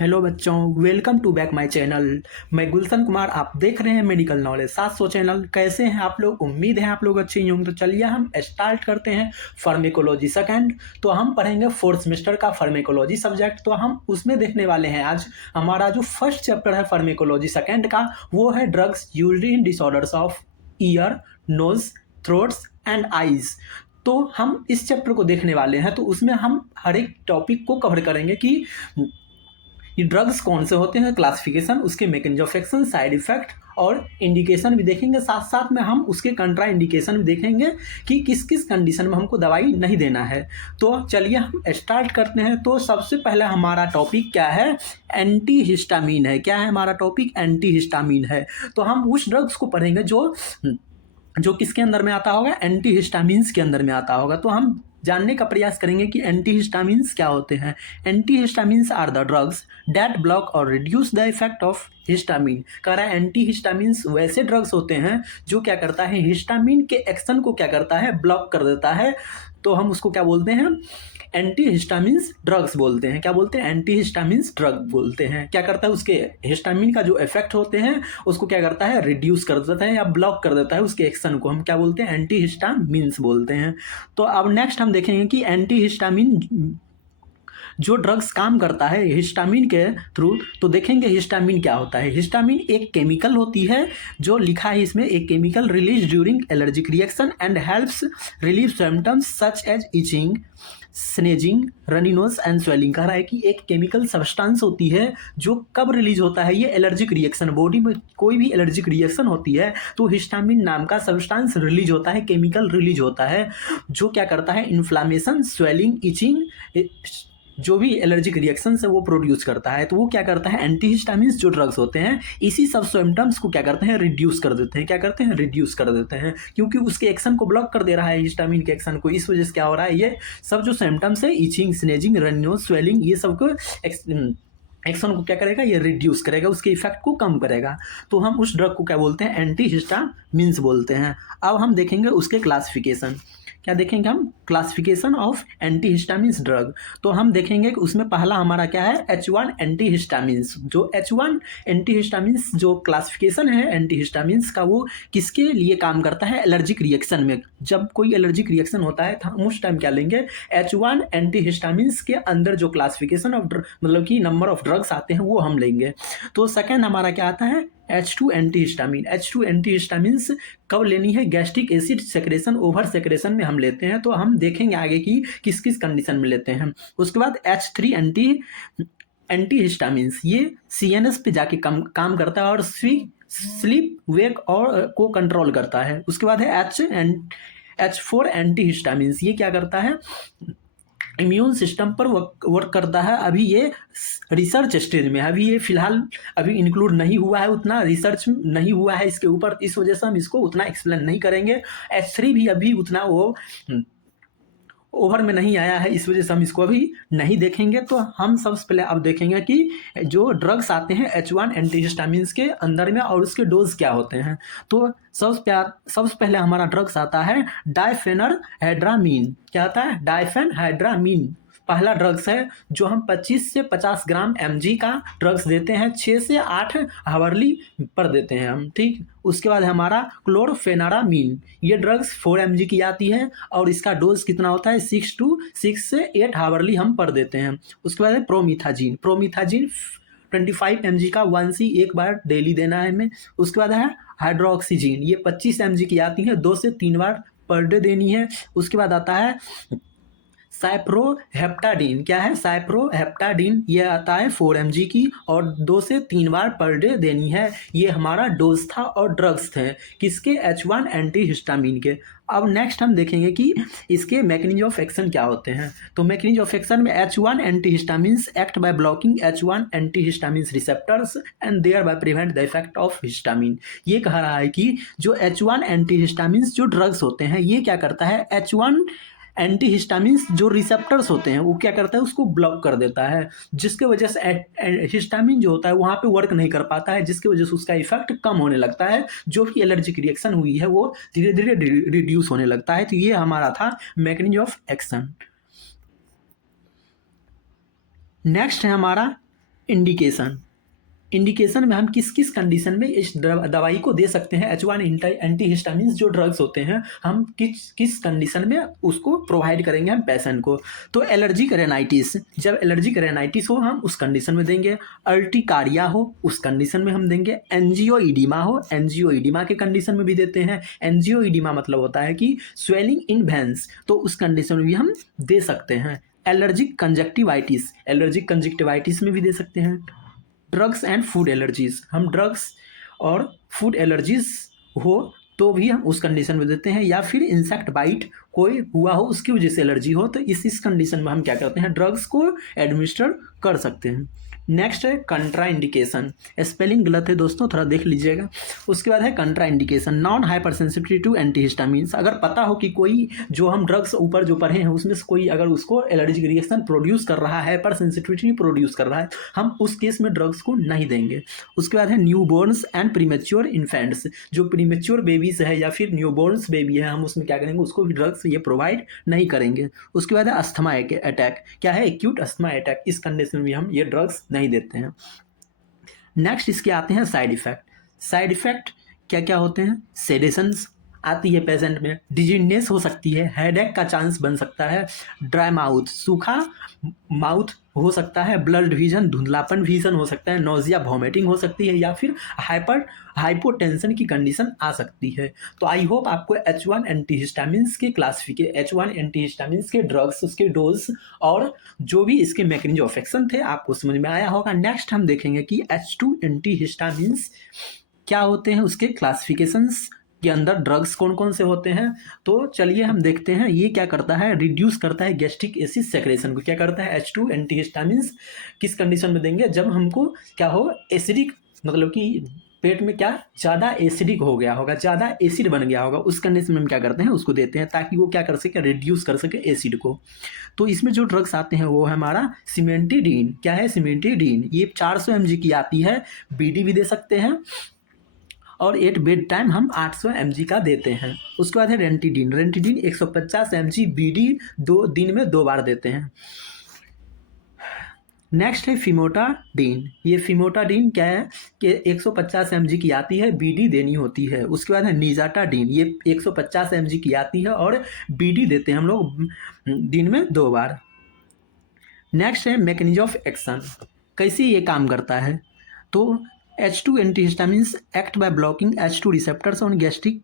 Hello बच्चों, welcome to back my channel. मैं गुलशन कुमार, आप देख रहे हैं मेडिकल नॉलेज 700 चैनल। कैसे हैं आप लोग? उम्मीद है आप लोग अच्छे ही होंगे। तो चलिए हम स्टार्ट करते हैं फार्मेकोलॉजी सेकंड। तो हम पढ़ेंगे फोर्थ सेमेस्टर का फार्मेकोलॉजी सब्जेक्ट। तो हम उसमें देखने वाले हैं आज हमारा जो फर्स्ट चैप्टर है फार्मेकोलॉजी सेकंड का, वो है drugs used in disorders of ear, nose, throats and eyes. तो हम इस चैप्टर को देखने वाले हैं। तो उसमें हम हर एक टॉपिक को कवर करेंगे कि ये ड्रग्स कौन से होते हैं, क्लासिफिकेशन, उसके mechanism of action, side effect और इंडिकेशन भी देखेंगे। साथ साथ में हम उसके कंट्रा इंडिकेशन भी देखेंगे कि किस किस कंडीशन में हमको दवाई नहीं देना है। तो चलिए हम स्टार्ट करते हैं। तो सबसे पहले हमारा टॉपिक क्या है? एंटी हिस्टामीन है। क्या है हमारा टॉपिक? एंटी हिस्टामीन है। तो हम उस ड्रग्स को पढ़ेंगे जो किसके अंदर में आता होगा? एंटी हिस्टामीन्स के अंदर में आता होगा। तो हम जानने का प्रयास करेंगे कि एंटी हिस्टामीन्स क्या होते हैं। Antihistamines are the drugs that block और reduce the effect of histamine. कह रहा है एंटी हिस्टामीन्स वैसे ड्रग्स होते हैं जो क्या करता है, हिस्टामीन के एक्शन को क्या करता है, ब्लॉक कर देता है। तो हम उसको क्या बोलते हैं? एंटी हिस्टामिन्स ड्रग्स बोलते हैं। क्या बोलते हैं? एंटी हिस्टामिन्स ड्रग बोलते हैं। क्या करता है, उसके हिस्टामिन का जो इफेक्ट होते हैं उसको क्या करता है, रिड्यूस कर देता है या ब्लॉक कर देता है। उसके एक्शन को हम क्या बोलते हैं? एंटी हिस्टामिन्स बोलते हैं। तो अब नेक्स्ट हम देखेंगे कि एंटी हिस्टामिन जो ड्रग्स काम करता है हिस्टामिन के थ्रू। तो देखेंगे हिस्टामिन क्या होता है। हिस्टामिन एक केमिकल होती है, जो लिखा है इसमें, एक chemical release during allergic reaction and helps relieve symptoms such as itching, sneezing, runny nose and swelling. कह रहा है कि एक केमिकल सब्सटेंस होती है जो कब रिलीज होता है, ये एलर्जिक रिएक्शन, बॉडी में कोई भी एलर्जिक रिएक्शन होती है तो हिस्टामिन नाम का सब्सटेंस रिलीज होता है, केमिकल रिलीज होता है, जो क्या करता है, इन्फ्लामेशन, स्वेलिंग, इचिंग, जो भी एलर्जिक रिएक्शन है वो प्रोड्यूस करता है। तो वो क्या करता है, एंटीहिस्टामिन्स जो ड्रग्स होते हैं इसी सब सिम्टम्स को क्या करते हैं, रिड्यूस कर देते हैं। क्या करते हैं? रिड्यूस कर देते हैं, क्योंकि उसके एक्शन को ब्लॉक कर दे रहा है, हिस्टामिन के एक्शन को। इस वजह से क्या हो रहा है, ये सब जो सिम्टम्स है, itching, sneezing, runny nose, swelling, ये सब को एक्शन को क्या करेगा, ये रिड्यूस करेगा, उसके इफेक्ट को कम करेगा। तो हम उस ड्रग को क्या बोलते हैं? एंटीहिस्टामिन्स बोलते हैं। अब हम देखेंगे उसके क्लासिफिकेशन। क्या देखेंगे हम? Classification of antihistamines drug. तो हम देखेंगे कि उसमें पहला हमारा क्या है, H1 एंटीहिस्टामिन्स। जो H1 एंटीहिस्टामिन्स जो क्लासिफिकेशन है एंटीहिस्टामिन्स का, वो किसके लिए काम करता है? एलर्जिक रिएक्शन में। जब कोई एलर्जिक रिएक्शन होता है तो हम उस टाइम क्या लेंगे? H1 एंटीहिस्टामिन्स के अंदर जो क्लासिफिकेशन ऑफ मतलब कि नंबर ऑफ ड्रग्स आते हैं वो हम लेंगे। तो सेकेंड हमारा क्या आता है? H2 antihistamine. H2 एंटीहिस्टामिन्स कब लेनी है? Gastric acid secretion, over secretion में हम लेते हैं। तो हम देखेंगे आगे कि किस किस कंडीशन में लेते हैं। उसके बाद H3 एंटीहिस्टामिन्स, ये CNS पे जाके काम करता है और स्लीप वेक और को कंट्रोल करता है। उसके बाद है H4 एंटीहिस्टामिन्स, ये क्या करता है, इम्यून सिस्टम पर वर्क करता है। अभी ये रिसर्च स्टेज में है, अभी ये फिलहाल अभी इंक्लूड नहीं हुआ है, उतना रिसर्च नहीं हुआ है इसके ऊपर, इस वजह से हम इसको उतना एक्सप्लेन नहीं करेंगे। H3 भी अभी उतना वो ओवर में नहीं आया है, इस वजह से हम इसको अभी नहीं देखेंगे। तो हम सबसे पहले अब देखेंगे कि जो ड्रग्स आते हैं H1 एंटीहिस्टामिन्स के अंदर में और उसके डोज क्या होते हैं। तो सबसे पहले हमारा ड्रग्स आता है डायफेनहाइड्रामीन। क्या आता है? डायफेनहाइड्रामीन पहला ड्रग्स है, जो हम 25 से 50 ग्राम mg का ड्रग्स देते हैं, 6 से 8 हावरली पर देते हैं हम, ठीक। उसके बाद हमारा क्लोरफेनारामीन, ये ड्रग्स 4 mg की आती है और इसका डोज कितना होता है? 6 से 8 हावरली हम पर देते हैं। उसके बाद है प्रोमिथाजीन। 25 mg का 1C एक बार डेली देना है हमें। उसके बाद है हाइड्रोक्सीजीन, ये 25 mg की आती है, 2 से 3 बार पर डे देनी है। उसके बाद आता है साइप्रोहेप्टाडीन। क्या है? साइप्रोहेप्टाडीन, ये आता है 4 mg की और 2 से 3 बार पर डे देनी है। ये हमारा डोज था और ड्रग्स थे किसके? H1 एंटीहिस्टामिन के। अब नेक्स्ट हम देखेंगे कि इसके मैकेनिज्म ऑफ एक्शन क्या होते हैं। तो मैकेनिज्म ऑफ एक्शन में H1 antihistamines act by blocking H1 antihistamines receptors and thereby prevent the effect of histamine. ये कह रहा है कि जो H1 एंटीहिस्टामिन्स जो ड्रग्स होते हैं, ये क्या करता है, H1 एंटीहिस्टामिन्स जो रिसेप्टर्स होते हैं वो क्या करता है, उसको ब्लॉक कर देता है, जिसके वजह से हिस्टामिन जो होता है वहाँ पे वर्क नहीं कर पाता है, जिसकी वजह से उसका इफेक्ट कम होने लगता है। जो भी एलर्जिक रिएक्शन हुई है वो धीरे धीरे रिड्यूस होने लगता है। तो ये हमारा था मैकेनिज्म ऑफ एक्शन। नेक्स्ट है हमारा इंडिकेशन, इंडिकेशन में हम किस किस कंडीशन में इस दवाई को दे सकते हैं। H1 एंटीहिस्टामिन्स जो ड्रग्स होते हैं हम किस किस कंडीशन में उसको प्रोवाइड करेंगे हम पेशेंट को। तो एलर्जिक रेनाइटिस, जब एलर्जिक रेनाइटिस हो हम उस कंडीशन में देंगे। अर्टिकारिया हो उस कंडीशन में हम देंगे। एंजियोइडिमा हो, एंजियोइडिमा के कंडीशन में भी देते हैं। एंजियोइडिमा मतलब होता है कि स्वेलिंग इन वेन्स, तो उस कंडीशन में भी हम दे सकते हैं। एलर्जिक कंजक्टिवाइटिस, एलर्जिक कंजक्टिवाइटिस में भी दे सकते हैं। ड्रग्स एंड फूड एलर्जीज, हम ड्रग्स और फूड एलर्जीज हो तो भी हम उस कंडीशन में देते हैं। या फिर इंसेक्ट बाइट कोई हुआ हो उसकी वजह से एलर्जी हो तो इस कंडीशन में हम क्या करते हैं, ड्रग्स को एडमिनिस्टर कर सकते हैं। नेक्स्ट है कंट्रा इंडिकेशन, स्पेलिंग गलत है दोस्तों, थोड़ा देख लीजिएगा। उसके बाद है contraindication, non hypersensitivity to antihistamines. अगर पता हो कि कोई जो हम ड्रग्स ऊपर जो पढ़े हैं उसमें से कोई अगर उसको एलर्जिक रिएक्शन प्रोड्यूस कर रहा है, हाइपर सेंसिटिविटी प्रोड्यूस कर रहा है, हम उस केस में ड्रग्स को नहीं देंगे। उसके बाद है न्यूबॉर्न्स एंड प्रीमेच्योर इन्फेंट्स, जो प्रीमेच्योर बेबीज है या फिर न्यूबॉर्न्स बेबी है हम उसमें क्या करेंगे, उसको भी ड्रग्स ये प्रोवाइड नहीं करेंगे। उसके बाद है अस्थमा अटैक, क्या है, एक्यूट अस्थमा अटैक, इस कंडीशन में भी हम ये ड्रग्स नहीं देते हैं। नेक्स्ट इसके आते हैं साइड इफेक्ट। साइड इफेक्ट क्या क्या होते हैं, सेडेशंस आती है पेशेंट में, डिजीनेस हो सकती है, हेडेक का चांस बन सकता है, ड्राई माउथ सूखा माउथ हो सकता है, ब्लड विजन धुंधलापन विजन हो सकता है, नोजिया वॉमिटिंग हो सकती है, या फिर हाइपोटेंशन की कंडीशन आ सकती है। तो आई होप आपको H1 एंटीहिस्टामिन्स के H1 एंटीहिस्टामिन्स के ड्रग्स, उसके डोज और जो भी इसके मैकेनिज्म ऑफ एक्शन थे आपको समझ में आया होगा। नेक्स्ट हम देखेंगे कि H2 एंटीहिस्टामिन्स क्या होते हैं, उसके क्लासिफिकेशंस के अंदर ड्रग्स कौन कौन से होते हैं। तो चलिए हम देखते हैं ये क्या करता है, रिड्यूस करता है गैस्ट्रिक एसिड सेक्रेशन को। क्या करता है, H2 एंटीहिस्टामिन्स किस कंडीशन में देंगे, जब हमको क्या हो, एसिडिक मतलब कि पेट में क्या ज़्यादा एसिडिक हो गया होगा, ज़्यादा एसिड बन गया होगा, उस कंडीशन में हम क्या करते हैं, उसको देते हैं ताकि वो क्या कर सके, रिड्यूस कर सके एसिड को। तो इसमें जो ड्रग्स आते हैं वो है हमारा सिमेंटिडीन। क्या है, सिमेंटिडीन, ये 400 mg की आती है, BD भी दे सकते हैं और एट बेड टाइम हम 800 mg का देते हैं। उसके बाद है रेंटिडीन, रेंटिडीन 150 mg BD 2 दिन में 2 बार देते हैं। नेक्स्ट है फिमोटाडीन, ये फिमोटाडीन क्या है कि 150 mg की आती है, BD देनी होती है। उसके बाद है निजाटाडीन, ये 150 mg की आती है और BD देते हैं हम लोग दिन में 2 बार। नेक्स्ट है मैकेनिज्म ऑफ एक्शन, कैसे ये काम करता है। तो H2 antihistamines act by blocking H2 receptors on gastric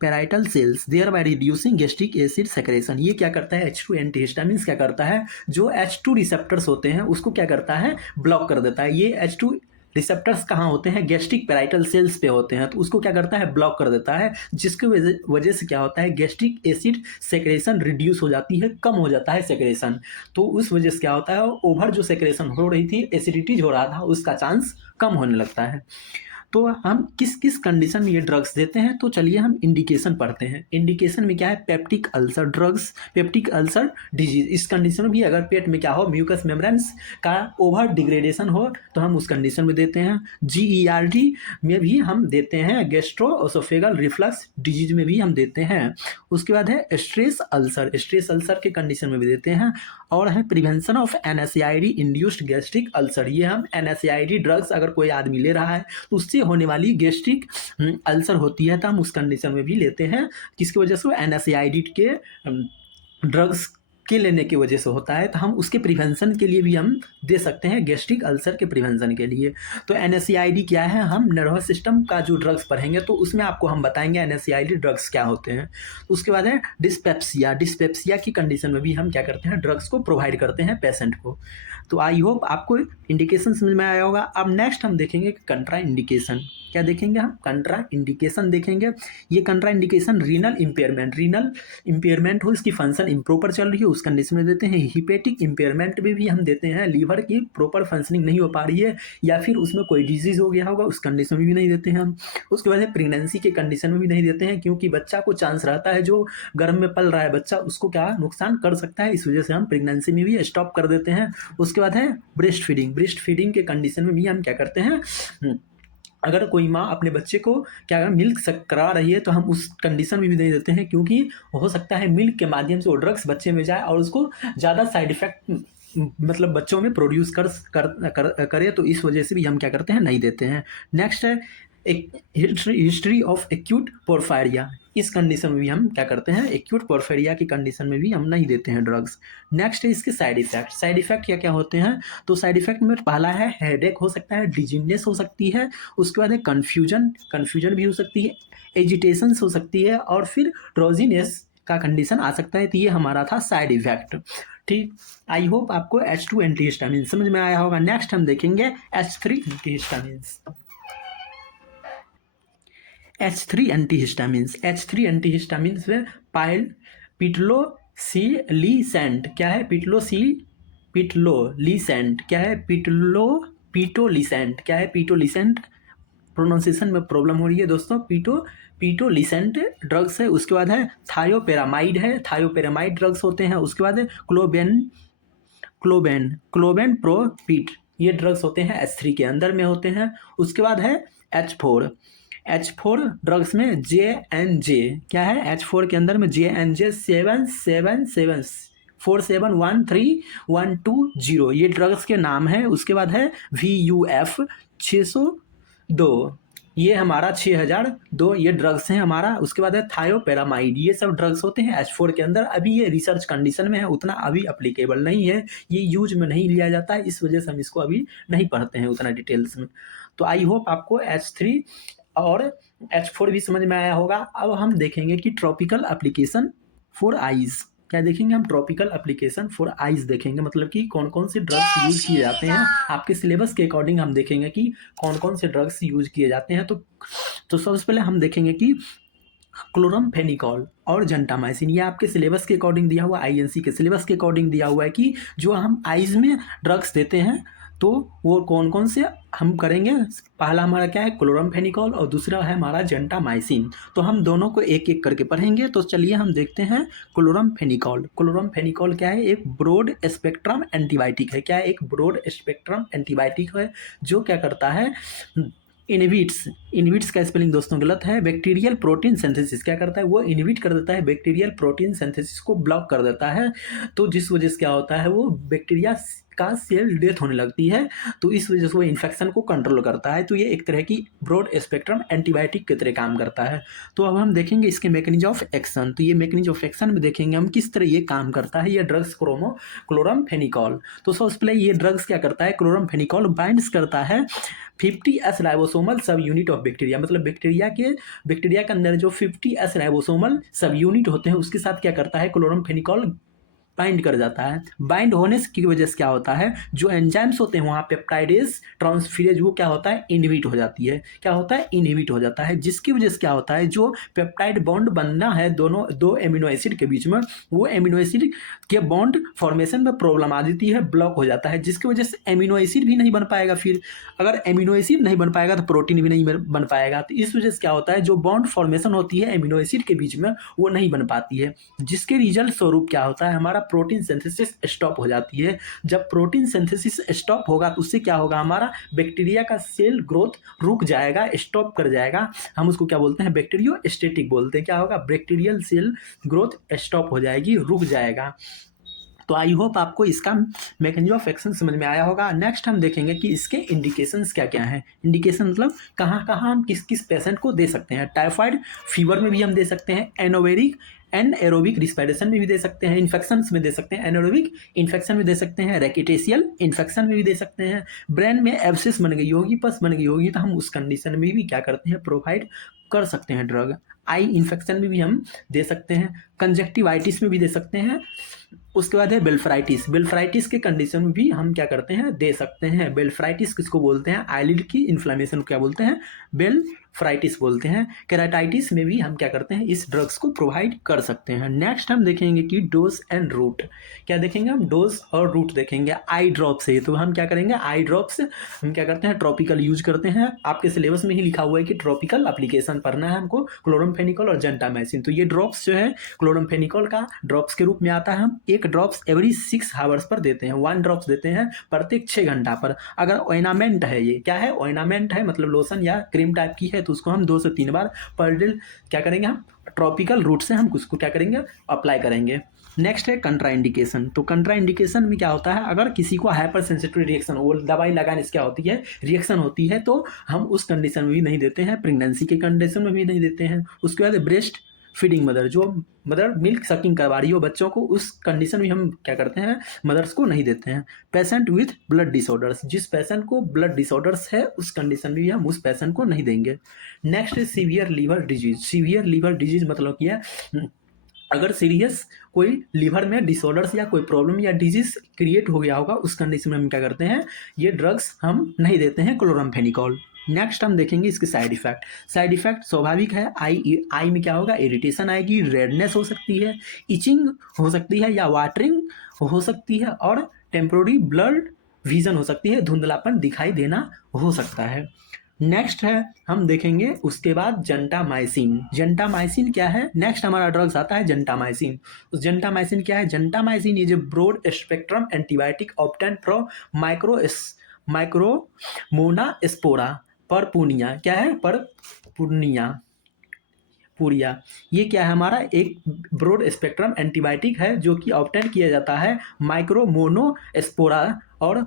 parietal cells thereby reducing gastric acid secretion. ये क्या करता है, H2 एंटीहिस्टामिन्स क्या करता है, जो H2 रिसेप्टर्स होते हैं उसको क्या करता है, ब्लॉक कर देता है। ये H2 रिसेप्टर्स कहाँ होते हैं, गैस्ट्रिक पैराइटल सेल्स पे होते हैं, तो उसको क्या करता है, ब्लॉक कर देता है, जिसकी वजह से क्या होता है, गैस्ट्रिक एसिड सेक्रेशन रिड्यूस हो जाती है, कम हो जाता है सेक्रेशन। तो उस वजह से क्या होता है, ओवर जो सेक्रेशन हो रही थी, एसिडिटीज हो रहा था, उसका चांस कम होने लगता है। तो हम किस किस कंडीशन में ये ड्रग्स देते हैं, तो चलिए हम इंडिकेशन पढ़ते हैं। इंडिकेशन में क्या है, peptic ulcer drugs, peptic ulcer disease, इस कंडीशन में भी अगर पेट में क्या हो, म्यूकस मेम्ब्रेन्स का ओवर डिग्रेडेशन हो तो हम उस कंडीशन में देते हैं। GERD में भी हम देते हैं, गैस्ट्रोएसोफेगल रिफ्लक्स डिजीज में भी हम देते हैं। उसके बाद है स्ट्रेस अल्सर, स्ट्रेस अल्सर के कंडीशन में भी देते हैं। और है prevention of NSAID induced gastric ulcer, ये हम NSAID ड्रग्स अगर कोई आदमी ले रहा है तो उससे होने वाली गैस्ट्रिक अल्सर होती है तो हम उस कंडीशन में भी लेते हैं, किसकी वजह से, NSAID के ड्रग्स के लेने की वजह से होता है, तो हम उसके प्रिवेंशन के लिए भी हम दे सकते हैं, गैस्ट्रिक अल्सर के प्रिवेंशन के लिए। तो NSAID क्या है, हम नर्वस सिस्टम का जो ड्रग्स पढ़ेंगे तो उसमें आपको हम बताएंगे NSAID ड्रग्स क्या होते हैं। उसके बाद है डिस्पेप्सिया, डिस्पेप्सिया की कंडीशन में भी हम क्या करते हैं, ड्रग्स को प्रोवाइड करते हैं पेशेंट को। तो आई होप आपको इंडिकेशन समझ में आया होगा। अब नेक्स्ट हम देखेंगे कंट्रा इंडिकेशन, क्या देखेंगे हम, कंट्रा इंडिकेशन देखेंगे। ये कंट्रा इंडिकेशन रीनल इम्पेयरमेंट हो, इसकी फंक्शन इम्प्रॉपर चल रही है उस कंडीशन में देते हैं। हिपेटिक इम्पेयरमेंट में भी हम देते हैं, लीवर की प्रॉपर फंक्शनिंग नहीं हो पा रही है या फिर उसमें कोई डिजीज हो गया होगा, उस कंडीशन में भी नहीं देते हैं हम। उसके बाद है प्रेगनेंसी के कंडीशन में भी नहीं देते हैं, क्योंकि बच्चा को चांस रहता है, जो गर्भ में पल रहा है बच्चा उसको क्या नुकसान कर सकता है, इस वजह से हम प्रेगनेंसी में भी स्टॉप कर देते हैं। उसके बाद है ब्रेस्ट फीडिंग, ब्रेस्ट फीडिंग के कंडीशन में भी हम क्या करते हैं, अगर कोई माँ अपने बच्चे को क्या अगर मिल्क करा रही है तो हम उस कंडीशन में भी नहीं देते हैं, क्योंकि हो सकता है मिल्क के माध्यम से वो ड्रग्स बच्चे में जाए और उसको ज़्यादा साइड इफेक्ट मतलब बच्चों में प्रोड्यूस करे, तो इस वजह से भी हम क्या करते हैं, नहीं देते हैं। नेक्स्ट है एक हिस्ट्री ऑफ एक्यूट पोर्फायरिया। इस कंडीशन में भी हम क्या करते हैं, एक्यूट पोर्फायरिया की कंडीशन में भी हम नहीं देते हैं ड्रग्स। नेक्स्ट है इसके साइड इफेक्ट। साइड इफेक्ट क्या क्या होते हैं, तो साइड इफेक्ट में पहला है हेडेक हो सकता है, डिजीनेस हो सकती है, उसके बाद है कन्फ्यूजन भी हो सकती है, एजिटेशन हो सकती है, और फिर ड्रोजीनेस का कंडीशन आ सकता है। तो ये हमारा था साइड इफेक्ट। ठीक, आई होप आपको H2 एंटीहिस्टामिन समझ में आया होगा। नेक्स्ट हम देखेंगे H3 antihistamines. H3 antihistamines, H3 antihistamines में पिटलोसीलीसेंट क्या है, पिटलोलीसेंट क्या है, पिटोलिसेंट क्या है, पिटोलिसेंट। प्रोनाउंसिएशन में प्रॉब्लम हो रही है दोस्तों। पिटोलिसेंट ड्रग्स है। उसके बाद है थायोपेरामाइड है, थायोपेरामाइड ड्रग्स होते हैं। उसके बाद है क्लोबेन प्रोपीट, ये ड्रग्स होते हैं H3 के अंदर में होते हैं। उसके बाद है H4 ड्रग्स में JNJ क्या है, H4 के अंदर में JNJ 777471312 ये ड्रग्स के नाम है। उसके बाद है VUF 602, ये हमारा 6002 ये ड्रग्स हैं हमारा। उसके बाद है थायोपेरामाइड, ये सब ड्रग्स होते हैं H4 के अंदर। अभी ये रिसर्च कंडीशन में है, उतना अभी अप्लीकेबल नहीं है, ये यूज में नहीं लिया जाता है, इस वजह से हम इसको अभी नहीं पढ़ते हैं उतना डिटेल्स में। तो आई होप आपको H3 और H4 भी समझ में आया होगा। अब हम देखेंगे कि ट्रॉपिकल एप्लीकेशन फॉर आइज क्या देखेंगे हम, ट्रॉपिकल एप्लीकेशन फॉर आइज देखेंगे, मतलब कि कौन कौन से ड्रग्स यूज किए जाते हैं। आपके सिलेबस के अकॉर्डिंग हम देखेंगे कि कौन कौन से ड्रग्स यूज किए जाते हैं। तो सबसे पहले हम देखेंगे कि क्लोरमफेनिकॉल और जेंटामाइसिन, ये आपके सिलेबस के अकॉर्डिंग दिया हुआ, INC के सिलेबस के अकॉर्डिंग दिया हुआ है कि जो हम आइज में ड्रग्स देते हैं तो वो कौन कौन से हम करेंगे। पहला हमारा क्या है, क्लोरमफेनिकॉल, और दूसरा है हमारा जेंटामाइसिन। तो हम दोनों को एक एक करके पढ़ेंगे। तो चलिए हम देखते हैं क्लोरमफेनिकॉल क्या है, एक ब्रॉड स्पेक्ट्रम एंटीबायोटिक है। क्या है, एक ब्रॉड स्पेक्ट्रम एंटीबायोटिक है जो क्या करता है, इनहिबिट्स का स्पेलिंग दोस्तों गलत है, बैक्टीरियल प्रोटीन सिंथेसिस क्या करता है, वो इनहिबिट कर देता है, बैक्टीरियल प्रोटीन सिंथेसिस को ब्लॉक कर देता है। तो जिस वजह से क्या होता है, वो बैक्टीरिया का सेल डेथ होने लगती है, तो इस वजह से वो इन्फेक्शन को कंट्रोल करता है। तो ये एक तरह की ब्रॉड स्पेक्ट्रम एंटीबायोटिक की तरह काम करता है। तो अब हम देखेंगे इसके मैकेनिज्म ऑफ एक्शन। तो ये मैकेनिज्म ऑफ एक्शन में देखेंगे हम किस तरह ये काम करता है, ये ड्रग्स क्लोरमफेनिकॉल। तो सबसे पहले ये ड्रग्स क्या करता है, क्लोरमफेनिकॉल बाइंड्स करता है 50S राइबोसोमल सब यूनिट ऑफ बैक्टीरिया, मतलब बैक्टीरिया के अंदर जो 50S राइबोसोमल सब यूनिट होते हैं उसके साथ क्या करता है, क्लोरमफेनिकॉल बाइंड कर जाता है। बाइंड होने की वजह से क्या होता है, जो एंजाइम्स होते हैं वहाँ पेप्टाइडेज ट्रांसफेरेज वो क्या होता है, इनहिबिट हो जाती है। क्या होता है, इनहिबिट हो जाता है, जिसकी वजह से क्या होता है, जो पेप्टाइड बॉन्ड बनना है दो एमिनो एसिड के बीच में, वो एमिनो एसिड के बॉन्ड फॉर्मेशन में प्रॉब्लम आ जाती है, ब्लॉक हो जाता है, जिसकी वजह से एमिनो एसिड भी नहीं बन पाएगा। फिर अगर एमिनो एसिड नहीं बन पाएगा तो प्रोटीन भी नहीं बन पाएगा। तो इस वजह से क्या होता है, जो बॉन्ड फॉर्मेशन होती है एमिनो एसिड के बीच में वो नहीं बन पाती है, जिसके रिजल्ट स्वरूप क्या होता है, हमारा प्रोटीन सिंथेसिस स्टॉप हो जाती है। जब प्रोटीन सिंथेसिस स्टॉप होगा तो उससे क्या होगा, हमारा बैक्टीरिया का सेल ग्रोथ रुक जाएगा, स्टॉप कर जाएगा। हम उसको क्या बोलते हैं, बैक्टीरियोस्टेटिक बोलते हैं। क्या होगा, बैक्टीरियल सेल ग्रोथ स्टॉप हो जाएगी, रुक जाएगा। तो आई होप आपको इसका मैकेनिज्म ऑफ एक्शन समझ में आया होगा। नेक्स्ट हम देखेंगे कि इसके इंडिकेशंस क्या क्या हैं। इंडिकेशन मतलब कहाँ कहाँ हम किस किस पेशेंट को दे सकते हैं। टाइफाइड फीवर में भी हम दे सकते हैं, एनएरोबिक रिस्पिरेशन में भी दे सकते हैं, इन्फेक्शंस में दे सकते हैं, एनएरोबिक इन्फेक्शन में दे सकते हैं, रैकेटेशियल इन्फेक्शन में भी दे सकते हैं। ब्रेन में एब्सिस बन गई होगी, पस बन गई होगी, तो हम उस कंडीशन में भी क्या करते हैं, प्रोवाइड कर सकते हैं ड्रग। आई इन्फेक्शन में भी हम दे सकते हैं, कंजक्टिवाइटिस में भी दे सकते हैं। उसके बाद है बेल्फ्राइटिस के कंडीशन में भी हम क्या करते हैं, दे सकते हैं। बेल्फ्राइटिस किसको बोलते हैं, आईलिड की इन्फ्लेमेशन क्या बोलते हैं, बेल्फ्राइटिस बोलते हैं। केराटाइटिस में भी हम क्या करते हैं, इस ड्रग्स को प्रोवाइड कर सकते हैं। नेक्स्ट हम देखेंगे कि डोज एंड रूट। क्या देखेंगे हम, डोज और रूट देखेंगे। आई ड्रॉप से तो हम क्या करेंगे, आई ड्रॉप्स हम क्या करते हैं, ट्रॉपिकल यूज करते हैं। आपके सिलेबस में ही लिखा हुआ है कि ट्रॉपिकल एप्लीकेशन पढ़ना है हमको, क्लोरमफेनिकॉल और जेंटामाइसिन। तो ये ड्रॉप्स जो है क्लोरमफेनिकॉल का ड्रॉप्स के रूप में आता है। हम एक ड्रॉप्स एवरी 6 आवर्स पर देते हैं, 1 ड्रॉप्स देते हैं प्रत्येक 6 घंटा पर। अगर ऑइनामेंट है, ये क्या है, ऑइनामेंट है मतलब लोशन या क्रीम टाइप की है, तो उसको हम 2 से 3 बार पर डे क्या करेंगे, हम ट्रॉपिकल रूट से हम उसको क्या करेंगे, अप्लाई करेंगे। नेक्स्ट है कंट्राइंडिकेशन। तो कंट्राइंडिकेशन में क्या होता है, अगर किसी को हाइपर सेंसिटिव रिएक्शन, वो दवाई लगाने से क्या होती है, रिएक्शन होती है, तो हम उस कंडीशन में भी नहीं देते हैं, प्रेगनेंसी के कंडीशन में भी नहीं देते हैं। उसके बाद ब्रेस्ट फीडिंग मदर, जो मदर मिल्क सकिंग करवा रही हो बच्चों को, उस कंडीशन में हम क्या करते हैं, मदर्स को नहीं देते हैं। पेशेंट विथ ब्लड डिसऑर्डर्स, जिस पेशेंट को ब्लड डिसऑर्डर्स है उस कंडीशन में भी हम उस पेशेंट को नहीं देंगे। Next is severe liver disease. Severe liver disease मतलब क्या है, अगर सीरियस कोई लीवर में डिसऑर्डर्स या कोई प्रॉब्लम या डिजीज क्रिएट हो गया होगा, उस कंडीशन में हम क्या करते हैं, ये ड्रग्स हम नहीं देते हैं, क्लोरामफेनिकोल। नेक्स्ट हम देखेंगे इसके साइड इफेक्ट। साइड इफेक्ट स्वाभाविक है, आई में क्या होगा, इरिटेशन आएगी, रेडनेस हो सकती है, इचिंग हो सकती है या वाटरिंग हो सकती है, और टेम्पोररी ब्लड विजन हो सकती है, धुंधलापन दिखाई देना हो सकता है। नेक्स्ट है हम देखेंगे उसके बाद जेंटामाइसिन। जेंटामाइसिन क्या है, नेक्स्ट हमारा ड्रग्स आता है जेंटामाइसिन। उस जेंटामाइसिन क्या है, gentamicin is a broad spectrum antibiotic obtain from micromonospora purpurea, क्या है, परपुनिया पुरिया। ये क्या है, हमारा एक ब्रॉड स्पेक्ट्रम एंटीबायोटिक है जो कि ऑब्टेन किया जाता है माइक्रोमोनोस्पोरा और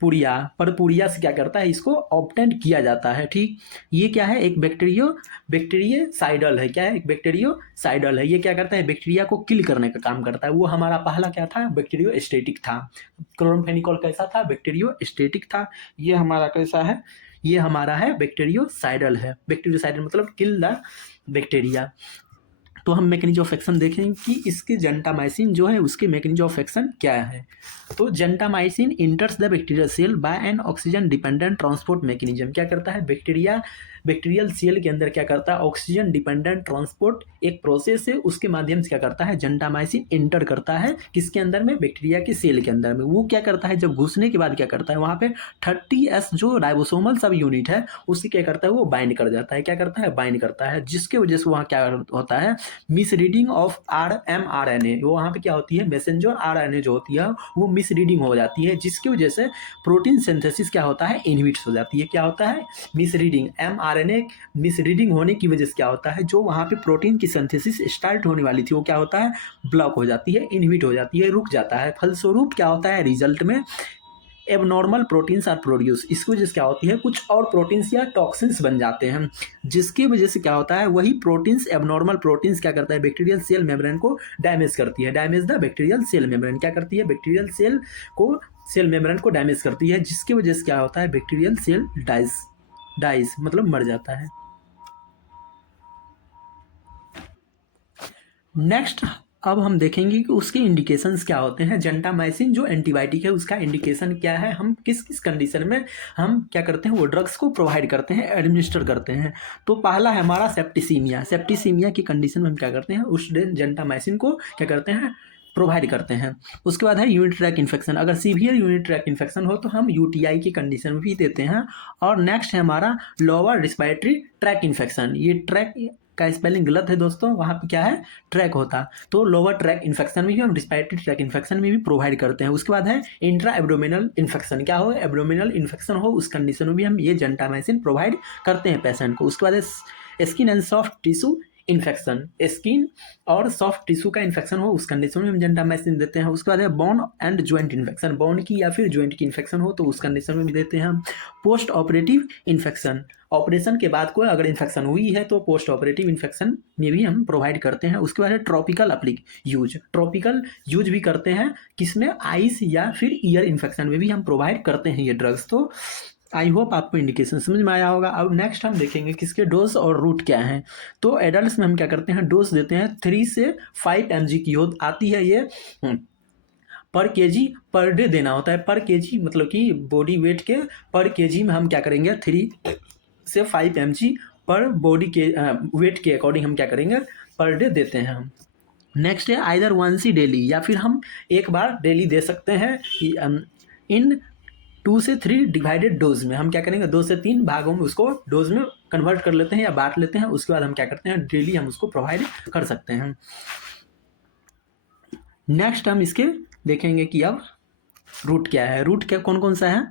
परपुरिया से क्या करता है, इसको ऑब्टेन किया जाता है। ठीक, ये क्या है, एक बैक्टीरियोसाइडल है। क्या है, एक बैक्टीरियोसाइडल है। ये क्या करता है, बैक्टीरिया को किल करने का काम करता है। वो हमारा पहला क्या था, बैक्टीरियोस्टेटिक था। क्लोरामफेनिकोल कैसा था, बैक्टीरियोस्टेटिक था। ये हमारा कैसा है, ये हमारा है बैक्टीरियोसाइडल है। बैक्टीरियोसाइडल मतलब किल द बैक्टीरिया। तो हम मैकेनिज्म ऑफ एक्शन देखें कि इसके जेंटामाइसिन जो है उसके मैकेनिज्म ऑफ एक्शन क्या है। तो gentamicin enters the bacterial cell by an oxygen dependent transport mechanism. क्या करता है, बैक्टीरियल सेल के अंदर क्या करता है, ऑक्सीजन डिपेंडेंट ट्रांसपोर्ट एक प्रोसेस है, उसके माध्यम से क्या करता है, जेंटामाइसिन इंटर करता है किसके अंदर में, बैक्टीरिया के सेल के अंदर में। वो क्या करता है, जब घुसने के बाद क्या करता है, वहाँ पे 30S जो राइबोसोमल सब यूनिट है उससे क्या करता है, वो बाइंड कर जाता है। क्या करता है, बाइंड करता है, जिसके वजह से वहाँ क्या होता है, मिस रीडिंग ऑफ mRNA। वो वहाँ पे क्या होती है, मैसेंजर RNA जो होती है वो मिस रीडिंग हो जाती है, जिसकी वजह से प्रोटीन सिंथेसिस क्या होता है, इनहिबिट हो जाती है। क्या होता है, miss reading, mRNA miss reading होने की वजह से क्या होता है, जो वहाँ पे प्रोटीन की सिंथेसिस स्टार्ट होने वाली थी वो क्या होता है, ब्लॉक हो जाती है, इनहिबिट हो जाती है, रुक जाता है। फलस्वरूप क्या होता है, रिजल्ट में एबनॉर्मल प्रोटीन्स आर प्रोड्यूस। इसकी वजह से क्या होती है, कुछ और प्रोटीन्स या टॉक्सिन्स बन जाते हैं, जिसकी वजह से क्या होता है, वही प्रोटीन्स, एबनॉर्मल प्रोटीन्स क्या करता है, बैक्टीरियल सेल मेम्ब्रेन को डैमेज करती है। Damage the bacterial cell membrane, क्या करती है, बैक्टीरियल सेल मेम्ब्रेन को डैमेज करती है, जिसकी वजह से क्या होता है, बैक्टीरियल सेल डाइज मतलब मर जाता है। नेक्स्ट अब हम देखेंगे कि उसके इंडिकेशंस क्या होते हैं। जेंटामाइसिन जो एंटीबायोटिक है उसका इंडिकेशन क्या है, हम किस किस कंडीशन में हम क्या करते हैं, वो ड्रग्स को प्रोवाइड करते हैं, एडमिनिस्टर करते हैं। तो पहला है हमारा सेप्टिसीमिया। सेप्टिसीमिया की कंडीशन में हम क्या करते हैं, उस जेंटामाइसिन को क्या करते हैं, प्रोवाइड करते हैं। उसके बाद है यूनिट ट्रैक इन्फेक्शन। अगर सीवियर यूनिट ट्रैक इन्फेक्शन हो तो हम UTI की कंडीशन में भी देते हैं। और नेक्स्ट है हमारा लोअर रिस्पिरेटरी ट्रैक इन्फेक्शन। ये ट्रैक का स्पेलिंग गलत है दोस्तों, वहाँ पे क्या है, ट्रैक होता। तो लोअर ट्रैक इन्फेक्शन में भी हम रिस्पिरेटरी ट्रैक इन्फेक्शन में भी प्रोवाइड करते हैं। उसके बाद है इंट्रा एब्डोमिनल इन्फेक्शन। क्या हो, एब्डोमिनल इन्फेक्शन हो, उस कंडीशन में भी हम ये जेंटामाइसिन प्रोवाइड करते हैं पेशेंट को। उसके बाद है skin and soft tissue infection. Skin और सॉफ्ट टिश्यू का इन्फेक्शन हो, उस कंडीशन में हम जेंटामाइसिन देते हैं। उसके बाद है bone and joint infection. Bone की या फिर ज्वाइंट की इन्फेक्शन हो तो उस कंडीशन में भी देते हैं हम। पोस्ट ऑपरेटिव इन्फेक्शन, ऑपरेशन के बाद कोई अगर इन्फेक्शन हुई है तो पोस्ट ऑपरेटिव इन्फेक्शन में भी हम प्रोवाइड करते हैं। उसके बाद है ट्रॉपिकल ट्रॉपिकल यूज भी करते हैं, किसमें, आइस या फिर ईयर इन्फेक्शन में भी हम प्रोवाइड करते हैं ये ड्रग्स। तो आई होप आपको इंडिकेशन समझ में आया होगा। अब नेक्स्ट हम देखेंगे किसके डोज और रूट क्या हैं। तो एडल्ट में हम क्या करते हैं, डोज देते हैं 3 से 5 mg की आती है ये पर केजी पर डे देना होता है। पर केजी मतलब कि बॉडी वेट के पर केजी में हम क्या करेंगे, 3 से 5 mg पर बॉडी के वेट के अकॉर्डिंग हम क्या करेंगे, पर डे देते हैं हम। नेक्स्ट है आइदर वंस ही डेली, या फिर हम एक बार डेली दे सकते हैं। इन 2 से 3 डिवाइडेड डोज में हम क्या करेंगे, 2 से 3 भागों में उसको डोज में कन्वर्ट कर लेते हैं या बांट लेते हैं। उसके बाद हम क्या करते हैं, डेली हम उसको प्रोवाइड कर सकते हैं। नेक्स्ट हम इसके देखेंगे कि अब रूट क्या है। रूट क्या कौन कौन सा है,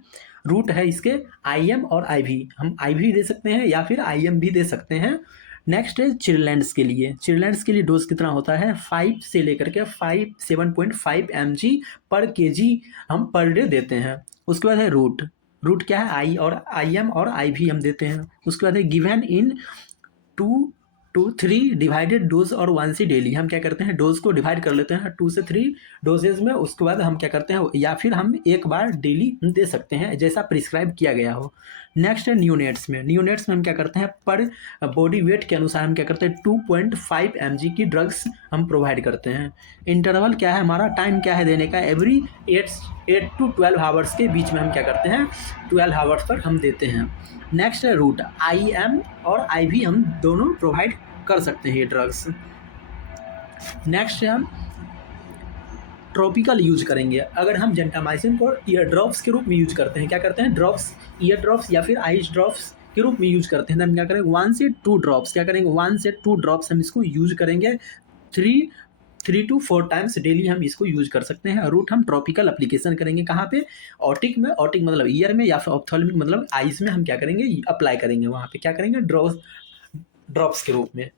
रूट है इसके IM और IV। हम IV दे सकते हैं या फिर IM भी दे सकते हैं। नेक्स्ट है चिल्ड्रंस के लिए। चिल्ड्रंस के लिए डोज कितना होता है, 5 से लेकर के 7.5 mg पर kg हम पर डे देते हैं। उसके बाद है रूट। रूट क्या है, आई और IM और IV हम देते हैं। उसके बाद है given in 2 to 3 divided dose और 1 से डेली। हम क्या करते हैं, डोज को डिवाइड कर लेते हैं 2 से 3 डोजेज में। उसके बाद हम क्या करते हैं, या फिर हम एक बार डेली दे सकते हैं जैसा प्रिस्क्राइब किया गया हो। नेक्स्ट है न्यूनेट्स में। न्यूनेट्स में हम क्या करते हैं, पर बॉडी वेट के अनुसार हम क्या करते हैं 2.5 mg की ड्रग्स हम प्रोवाइड करते हैं। इंटरवल क्या है हमारा, टाइम क्या है देने का, एवरी 8 to 12 आवर्स के बीच में हम क्या करते हैं 12 आवर्स तक हम देते हैं। नेक्स्ट है रूट। IM और IV हम दोनों प्रोवाइड कर सकते हैं ये ड्रग्स। नेक्स्ट है हम ट्रॉपिकल यूज करेंगे। अगर हम जेंटामाइसिन को ईयर ड्रॉप्स के रूप में यूज करते हैं, क्या करते हैं ड्रॉप्स, ईयर ड्रॉप्स या फिर आइस ड्रॉप्स के रूप में यूज करते हैं, तो हम क्या करेंगे 1 से 2 ड्रॉप्स, क्या करेंगे 1 से 2 ड्रॉप्स हम इसको यूज करेंगे। 3 to 4 टाइम्स डेली हम इसको यूज कर सकते हैं। रूट हम ट्रॉपिकल एप्लीकेशन करेंगे कहाँ पे, ऑटिक में। ऑटिक मतलब ईयर में, या फिर ऑप्थेल्मिक मतलब आइस में हम क्या करेंगे अप्लाई करेंगे, वहाँ पे क्या करेंगे ड्रॉप्स के रूप में।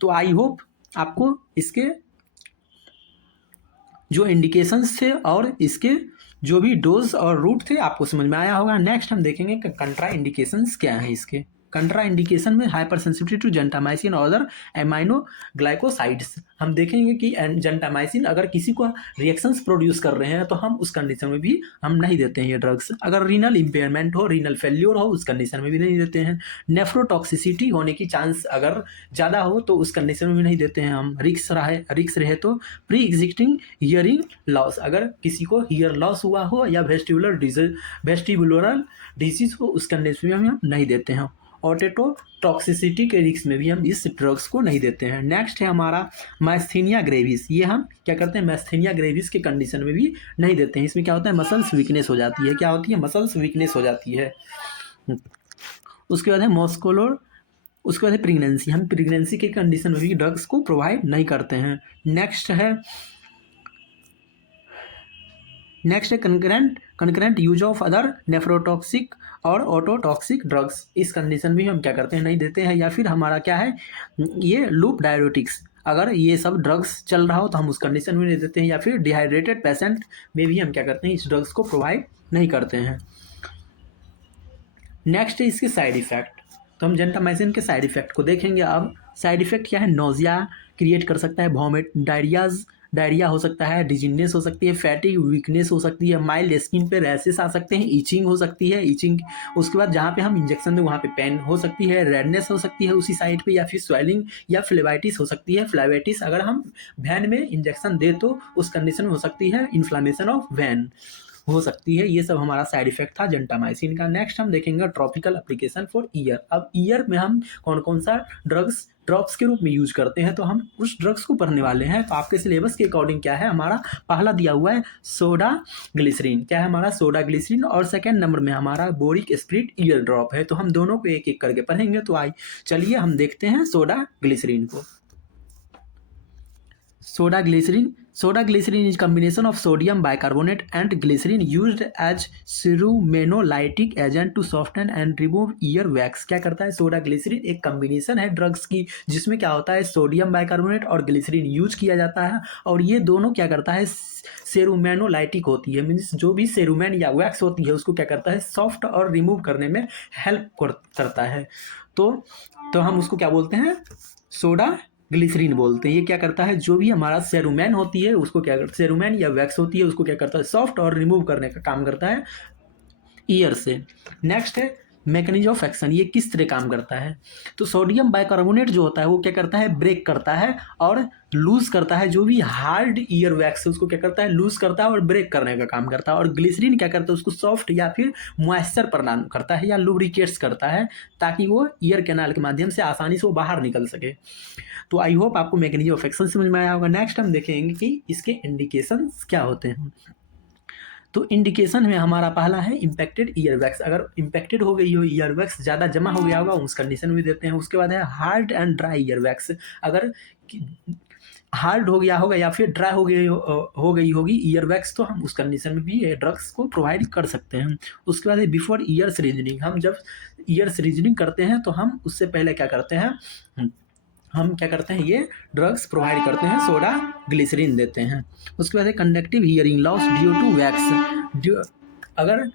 तो आई होप आपको इसके जो इंडिकेशंस थे और इसके जो भी डोज और रूट थे आपको समझ में आया होगा। नेक्स्ट हम देखेंगे कि कंट्रा इंडिकेशंस क्या हैं इसके। कंट्रा इंडिकेशन में हाइपर सेंसिटिविटी टू जेंटामाइसिन और अदर एमाइनो ग्लाइकोसाइड्स। हम देखेंगे कि जेंटामाइसिन अगर किसी को रिएक्शंस प्रोड्यूस कर रहे हैं तो हम उस कंडीशन में भी हम नहीं देते हैं ये ड्रग्स। अगर रीनल इम्पेयरमेंट हो, रीनल फेल्योर हो, उस कंडीशन में भी नहीं देते हैं। नेफ्रोटॉक्सिसिटी होने की चांस अगर ज़्यादा हो तो उस कंडीशन में भी नहीं देते हैं हम। रिक्स रहे तो प्री एग्जिस्टिंग हियरिंग लॉस, अगर किसी को हियर लॉस हुआ हो या वेस्टिबुलर डिजीज हो, उस कंडीशन में हम नहीं देते हैं। ऑटेटो टॉक्सिसिटी के रिस्क में भी हम इस ड्रग्स को नहीं देते हैं। नेक्स्ट है हमारा माइस्थीनिया ग्रेविस। ये हम क्या करते हैं माइस्थीनिया ग्रेविस के कंडीशन में भी नहीं देते हैं। इसमें क्या होता है, मसल्स वीकनेस हो जाती है। क्या होती है, मसल्स वीकनेस हो जाती है। उसके बाद है मॉस्कुलर, उसके बाद है प्रेगनेंसी। हम प्रेगनेंसी के कंडीशन में भी ड्रग्स को प्रोवाइड नहीं करते हैं। नेक्स्ट है concurrent use of other nephrotoxic और ऑटोटॉक्सिक ड्रग्स। इस कंडीशन में हम क्या करते हैं नहीं देते हैं। या फिर हमारा क्या है ये लूप डायरेटिक्स, अगर ये सब ड्रग्स चल रहा हो तो हम उस कंडीशन में नहीं देते हैं। या फिर डिहाइड्रेटेड पेशेंट में भी हम क्या करते हैं इस ड्रग्स को प्रोवाइड नहीं करते हैं। नेक्स्ट है इसके साइड इफेक्ट। तो हम जेंटामाइसिन के साइड इफेक्ट को देखेंगे। अब साइड इफेक्ट क्या है, नोजिया क्रिएट कर सकता है, वॉमिट, डायरिया हो सकता है, डिजीनेस हो सकती है, फैटिक वीकनेस हो सकती है, माइल्ड स्किन पे रैशेस आ सकते हैं, ईचिंग हो सकती है, ईचिंग। उसके बाद जहाँ पे हम इंजेक्शन दें वहाँ पे पेन हो सकती है, रेडनेस हो सकती है उसी साइड पे, या फिर स्वेलिंग या फ्लेवाइटिस हो सकती है। फ्लेवाइटिस अगर हम वैन में इंजेक्शन दे तो उस कंडीशन में हो सकती है इन्फ्लामेशन ऑफ वैन हो सकती है। ये सब हमारा साइड इफेक्ट था जेंटामाइसिन का। नेक्स्ट हम देखेंगे ट्रॉपिकल एप्लीकेशन फॉर ईयर। अब ईयर में हम कौन कौन सा ड्रग्स ड्रॉप्स के रूप में यूज करते हैं, तो हम उस ड्रग्स को पढ़ने वाले हैं। तो आपके सिलेबस के अकॉर्डिंग क्या है, हमारा पहला दिया हुआ है सोडा ग्लिसरीन। क्या है हमारा सोडा ग्लिसरीन, और सेकेंड नंबर में हमारा बोरिक स्प्रिट ईयर ड्रॉप है। तो हम दोनों को एक एक करके पढ़ेंगे। तो चलिए हम देखते हैं सोडा ग्लिसरीन को। Soda glycerin is combination of sodium bicarbonate and glycerin used as serumenolytic agent to soften and remove ear wax। क्या करता है सोडा ग्लिसरीन, एक कम्बिनेशन है ड्रग्स की जिसमें क्या होता है सोडियम बाइकार्बोनेट और ग्लिसरीन यूज किया जाता है। और ये दोनों क्या करता है सेरुमेनोलाइटिक होती है, मीन्स जो भी सेरुमेन या वैक्स होती है उसको क्या करता है सॉफ्ट और रिमूव करने में हेल्प करता है। तो हम उसको क्या बोलते हैं, सोडा ग्लिसरीन बोलते हैं। ये क्या करता है, जो भी हमारा सेरुमेन होती है उसको क्या करता है, सेरुमेन या वैक्स होती है उसको क्या करता है सॉफ्ट और रिमूव करने का काम करता है ईयर से। नेक्स्ट है मैकेनिज्म ऑफ एक्शन, ये किस तरह काम करता है। तो सोडियम बाइकार्बोनेट जो होता है वो क्या करता है ब्रेक करता है और लूज करता है, जो भी हार्ड ईयर वैक्स है उसको क्या करता है लूज करता है और ब्रेक करने का काम करता है। और ग्लिसरीन क्या करता है उसको सॉफ्ट या फिर मॉइस्चर प्रदान करता है या लुब्रिकेट्स करता है, ताकि वो ईयर कैनाल के माध्यम से आसानी से वो बाहर निकल सके। तो आई होप आपको मैकेनिज्म ऑफ एक्शन समझ में आया होगा। नेक्स्ट हम देखेंगे कि इसके इंडिकेशंस क्या होते हैं। तो इंडिकेशन में हमारा पहला है इम्पैक्टेड ईयर वैक्स, अगर इम्पैक्टेड हो गई हो ईयर वैक्स, ज़्यादा जमा हो गया होगा उस कंडीशन में देते हैं। उसके बाद है hard and dry ear wax, अगर हार्ड हो गया होगा या फिर ड्राई हो गई होगी ईयर वैक्स, तो हम उस कंडीशन में भी ये ड्रग्स को प्रोवाइड कर सकते हैं। उसके बाद बिफोर ईयर्स रीजनिंग, हम जब ईयर्स रीजनिंग करते हैं तो हम उससे पहले क्या करते हैं, हम क्या करते हैं, ये ड्रग्स प्रोवाइड करते हैं, सोडा ग्लिसरीन देते हैं। उसके बाद conductive hearing loss due to wax, अगर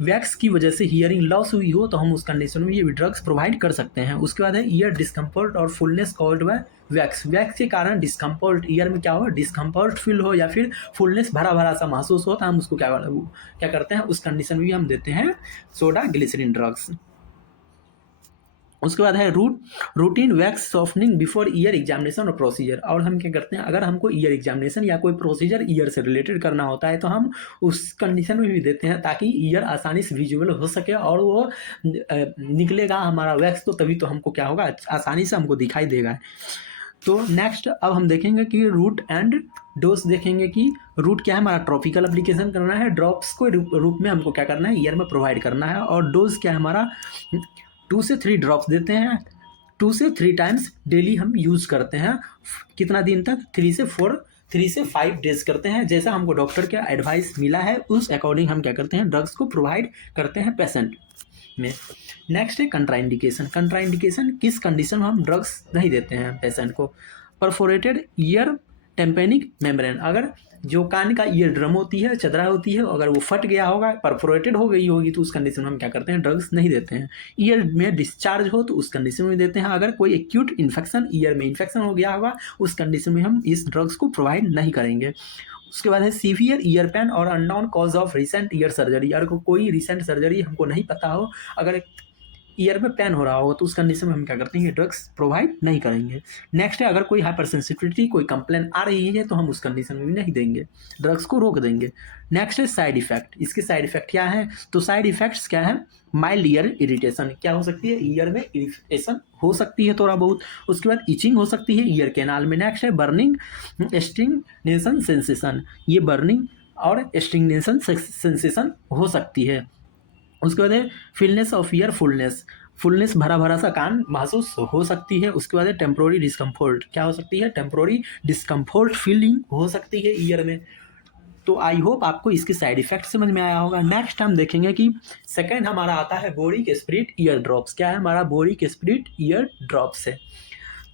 वैक्स की वजह से हियरिंग लॉस हुई हो तो हम उस कंडीशन में ये ड्रग्स प्रोवाइड कर सकते हैं। उसके बाद है ईयर डिस्कम्फर्ट और fullness called by wax, wax के कारण डिस्कम्फर्ट, ईयर में क्या हो, डिस्कम्फर्ट फील हो या फिर फुलनेस भरा भरा सा महसूस हो, तो हम उसको क्या करते हैं, उस कंडीशन में भी हम देते हैं सोडा ग्लिसरीन ड्रग्स। उसके बाद है routine wax softening before year examination और प्रोसीजर, और हम क्या करते हैं, अगर हमको ईयर एग्जामिनेशन या कोई प्रोसीजर ईयर से रिलेटेड करना होता है तो हम उस कंडीशन में भी देते हैं ताकि ईयर आसानी से विजुअल हो सके और वो निकलेगा हमारा वैक्स, तो तभी तो हमको क्या होगा, आसानी से हमको दिखाई देगा। तो नेक्स्ट अब हम देखेंगे कि रूट एंड डोज देखेंगे कि रूट क्या है, हमारा ट्रॉपिकल एप्लीकेशन करना है, ड्रॉप्स को रूप में हमको क्या करना है, ईयर में प्रोवाइड करना है, और डोज क्या है हमारा 2 से 3 ड्रॉप्स देते हैं, 2 से 3 टाइम्स डेली हम यूज़ करते हैं। कितना दिन तक, 3 से 5 डेज करते हैं, जैसा हमको डॉक्टर का एडवाइस मिला है उस अकॉर्डिंग हम क्या करते हैं, ड्रग्स को प्रोवाइड करते हैं पेशेंट में। नेक्स्ट है कंट्राइंडिकेशन, कंट्राइंडिकेशन किस कंडीशन में हम ड्रग्स नहीं देते हैं पेशेंट को। परफोरेटेड ईयर टेम्पेनिक मेम्ब्रेन, अगर जो कान का ईयर ड्रम होती है, चदरा होती है, अगर वो फट गया होगा, परफोरेटेड हो गई होगी, तो उस कंडीशन में हम क्या करते हैं, ड्रग्स नहीं देते हैं। ईयर में डिस्चार्ज हो तो उस कंडीशन में देते हैं। अगर कोई एक्यूट इन्फेक्शन, ईयर में इन्फेक्शन हो गया होगा, उस कंडीशन में हम इस ड्रग्स को प्रोवाइड नहीं करेंगे। उसके बाद है सीवियर ईयर पेन और unknown cause of recent year surgery, अगर कोई रिसेंट सर्जरी हमको नहीं पता हो, अगर ईयर में पेन हो रहा होगा, तो उस कंडीशन में हम क्या करते हैं, ये ड्रग्स प्रोवाइड नहीं करेंगे। नेक्स्ट है अगर कोई हाइपर सेंसिटिविटी, कोई कंप्लेन आ रही है, तो हम उस कंडीशन में भी नहीं देंगे, ड्रग्स को रोक देंगे। नेक्स्ट है साइड इफेक्ट, इसके साइड इफेक्ट क्या है, तो साइड इफेक्ट्स क्या है, माइल्ड ईयर इरिटेशन, क्या हो सकती है, ईयर में इरिटेशन हो सकती है थोड़ा बहुत। उसके बाद इचिंग हो सकती है ईयर कैनाल में। नेक्स्ट है बर्निंग स्टिंगनेशन सेंसेशन, ये बर्निंग और स्टिंगनेशन सेंसेशन हो सकती है। उसके बाद है फिलनेस ऑफ ईयर, फुलनेस भरा भरा सा कान महसूस हो सकती है। उसके बाद है टेम्प्रोरी डिस्कम्फर्ट, क्या हो सकती है, टेम्प्रोरी डिस्कम्फर्ट फीलिंग हो सकती है ईयर में। तो आई होप आपको इसके साइड इफेक्ट समझ में आया होगा। नेक्स्ट हम देखेंगे कि सेकंड हमारा आता है बोरिक स्पिरिट ईयर ड्रॉप्स, क्या है हमारा बोरिक स्पिरिट ईयर ड्रॉप्स है।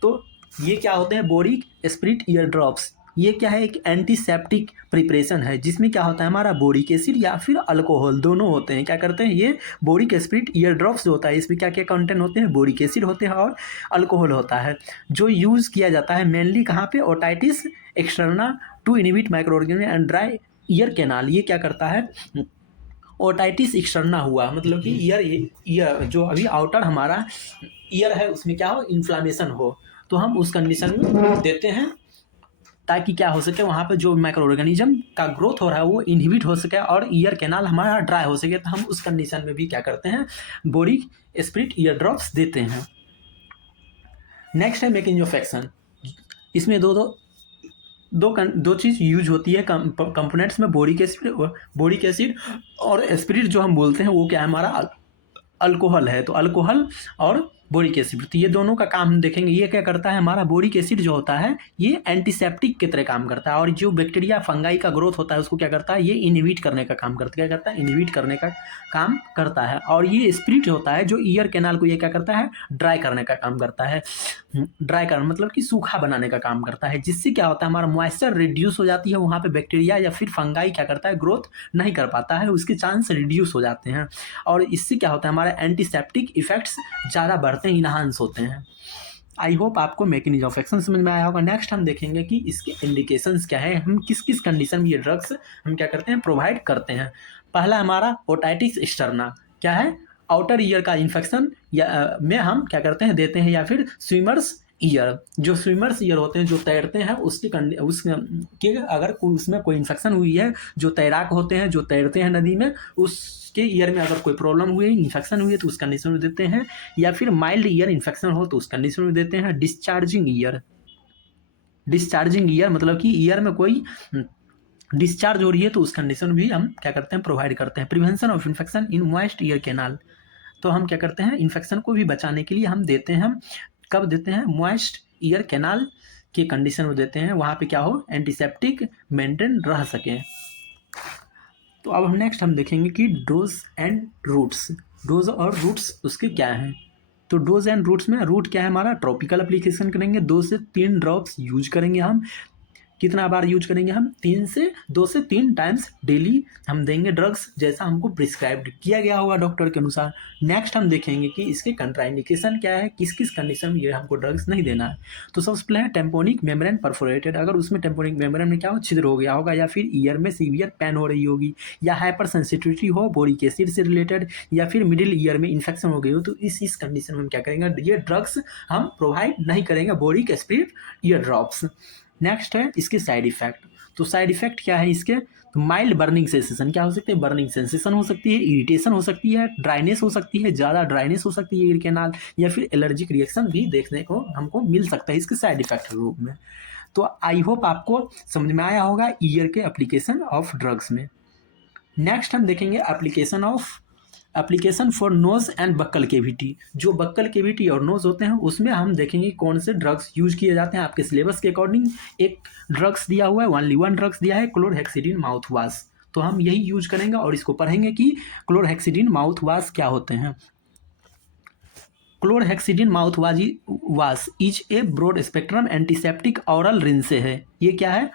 तो ये क्या होते हैं, बोरिक स्पिरिट ईयर ड्रॉप्स, ये क्या है, एक एंटीसेप्टिक प्रिपरेशन है, जिसमें क्या होता है, हमारा बोरिक एसिड या फिर अल्कोहल दोनों होते हैं। क्या करते हैं, ये बोरिक स्पिरिट ईयर ड्रॉप्स जो होता है, इसमें क्या क्या कंटेंट होते हैं, बोरिक एसिड होते हैं और अल्कोहल होता है, जो यूज़ किया जाता है मेनली कहाँ पे, otitis externa to inhibit micro organism and dry ear canal. ये क्या करता है, ओटाइटिस एक्सटर्ना हुआ मतलब कि ईयर जो अभी आउटर हमारा ईयर है उसमें क्या हो, इन्फ्लामेशन हो, तो हम उस कंडीशन में देते हैं ताकि क्या हो सके, वहाँ पे जो माइक्रो ऑर्गेनिज्म का ग्रोथ हो रहा है वो इनहिबिट हो सके और ईयर कैनाल हमारा ड्राई हो सके। तो हम उस कंडीशन में भी क्या करते हैं, बोरिक स्पिरिट ईयर ड्रॉप्स देते हैं। नेक्स्ट है मेकिंजोफेक्शन, इसमें दो चीज़ यूज होती है कंपोनेंट्स में, बोरिक एसिड और स्पिरिट जो हम बोलते हैं वो क्या है, हमारा अल्कोहल है। तो अल्कोहल और बोरिक एसिड, तो ये दोनों का काम हम देखेंगे। ये क्या करता है, हमारा बोरिक एसिड जो होता है ये एंटीसेप्टिक की तरह काम करता है, और जो बैक्टीरिया फंगाई का ग्रोथ होता है उसको क्या करता है, ये इनहिबिट करने का काम करता है। क्या करता है, इनहिबिट करने का काम करता है। और ये स्पिरिट होता है जो ईयर कैनाल को ये क्या करता है, ड्राई करने का काम करता है। ड्राई करना मतलब कि सूखा बनाने का काम करता है, जिससे क्या होता है, हमारा मॉइस्चर रिड्यूस हो जाती है, वहाँ पे बैक्टीरिया या फिर फंगाई क्या करता है, ग्रोथ नहीं कर पाता है, उसके चांस रिड्यूस हो जाते हैं, और इससे क्या होता है, हमारा एंटीसेप्टिक इफेक्ट्स ज़्यादा बढ़ते हैं, इनहांस होते हैं। आई होप आपको मैकेनिज्म ऑफ एक्शन समझ में आया होगा। नेक्स्ट हम देखेंगे कि इसके इंडिकेशंस क्या है, हम किस किस कंडीशन में ये ड्रग्स हम क्या करते हैं, प्रोवाइड करते हैं। पहला हमारा ओटाइटिस एक्सटर्ना, क्या है, आउटर ईयर का इन्फेक्शन या में हम क्या करते हैं, देते हैं, या फिर स्विमर्स ईयर, जो स्विमर्स ईयर होते हैं जो तैरते हैं उसके अगर उसमें कोई इन्फेक्शन हुई है, जो तैराक होते हैं जो तैरते हैं नदी में, उसके ईयर में अगर कोई प्रॉब्लम हुई, इन्फेक्शन हुई है तो उस कंडीशन में देते हैं, या फिर माइल्ड ईयर इन्फेक्शन हो तो उस कंडीशन में देते हैं। डिस्चार्जिंग ईयर मतलब कि ईयर में कोई डिस्चार्ज हो रही है तो उस कंडीशन में भी हम क्या करते हैं, प्रोवाइड करते हैं। Prevention of infection in moist ear canal, तो हम क्या करते हैं, इन्फेक्शन को भी बचाने के लिए हम देते हैं, कब देते हैं, मॉइस्ट ईयर कैनाल के कंडीशन में देते हैं वहाँ पे क्या हो, एंटीसेप्टिक मेंटेन रह सके। तो अब हम नेक्स्ट हम देखेंगे कि डोज एंड रूट्स। डोज और रूट्स उसके क्या हैं। तो डोज एंड रूट्स में रूट क्या है हमारा, ट्रॉपिकल एप्लीकेशन करेंगे, 2 से 3 ड्रॉप्स यूज करेंगे हम। कितना बार यूज करेंगे हम, 2 से 3 टाइम्स डेली हम देंगे ड्रग्स, जैसा हमको प्रिस्क्राइब्ड किया गया होगा डॉक्टर के अनुसार। नेक्स्ट हम देखेंगे कि इसके कंट्राइंडिकेशन क्या है, किस किस कंडीशन में ये हमको ड्रग्स नहीं देना है। तो सबसे पहले है टेम्पोनिक मेम्ब्रेन परफोरेटेड, अगर उसमें टेम्पोनिक मेम्ब्रेन में क्या हो, छिद्र हो गया होगा, या फिर ईयर में सीवियर पेन हो रही होगी, या हाइपर सेंसिटिविटी हो बोरिक एसिड से रिलेटेड, या फिर मिडिल ईयर में इन्फेक्शन हो गई हो, तो इस कंडीशन में हम क्या करेंगे, ये ड्रग्स हम प्रोवाइड नहीं करेंगे, boric aspirin ear drops. Next है इसके साइड इफेक्ट। तो साइड इफेक्ट क्या है इसके, तो माइल्ड बर्निंग सेंसेशन, क्या हो सकते हैं, बर्निंग सेंसेशन हो सकती है, इरिटेशन हो सकती है, ड्राइनेस हो सकती है, ज़्यादा ड्राइनेस हो सकती है ईयर कैनाल, या फिर एलर्जिक रिएक्शन भी देखने को हमको मिल सकता है इसके साइड इफेक्ट के रूप में। तो आई होप आपको समझ में आया होगा ईयर के एप्लीकेशन ऑफ ड्रग्स में। नेक्स्ट हम देखेंगे application for knows and buckle cavity. जो बक्कल केविटी और नोज होते हैं उसमें हम देखेंगे कौन से ड्रग्स यूज किए जाते हैं। आपके सिलेबस के अकॉर्डिंग एक ड्रग्स दिया हुआ है, ओनली वन ड्रग्स दिया है, क्लोरहेक्सिडिन माउथ वाश। तो हम यही यूज करेंगे और इसको पढ़ेंगे कि क्लोरहेक्सिडिन माउथ वाश क्या होते हैं। Chlorhexidine mouthwash is a broad spectrum antiseptic oral rinse है। ये क्या है,